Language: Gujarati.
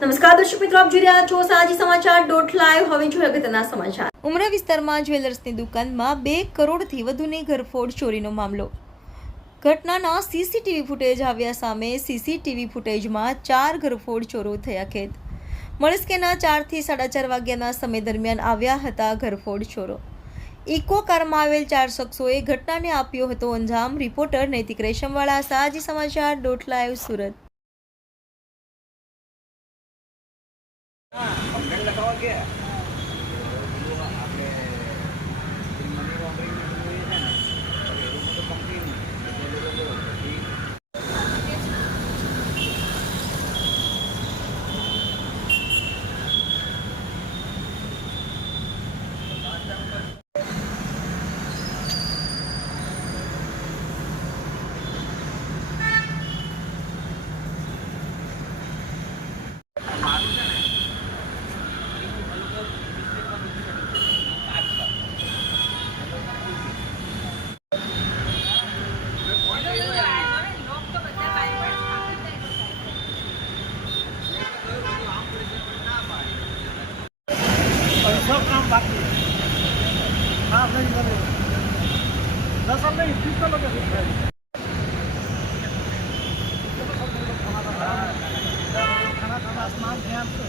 નમસ્કાર દર્શક મિત્રો, આપ જોઈ રહ્યા છો સાજી સમાચાર .live. હવે જોઈએ અગત્યના સમાચાર. ઉમરા વિસ્તારમાં જ્વેલર્સની દુકાનમાં 2 કરોડથી વધુની ઘરફોડ ચોરીનો મામલો. ઘટનાના સીસીટીવી ફૂટેજ આવ્યા સામે. સીસીટીવી ફૂટેજમાં 4 ઘરફોડ ચોરો થયા ખેદ. મળસ્કેના 4 થી 4:30 વાગ્યાના સમય દરમિયાન આવ્યા હતા ઘરફોડ ચોરો. ઇકો કારમાં આવેલ 4 શખ્સોએ ઘટનાને આપ્યો હતો અંજામ. રિપોર્ટર નૈતિક રેશમવાળા, સાજી સમાચાર .live, સુરત. कंप्लेंट लगाओ क्या आपने मनी लॉन्ड्रिंग में हुई है ना तो कंपनी सब काम बाकी हाँ नहीं करेगा 10 नहीं 20 लोग खाना खाना स्नान ध्यान से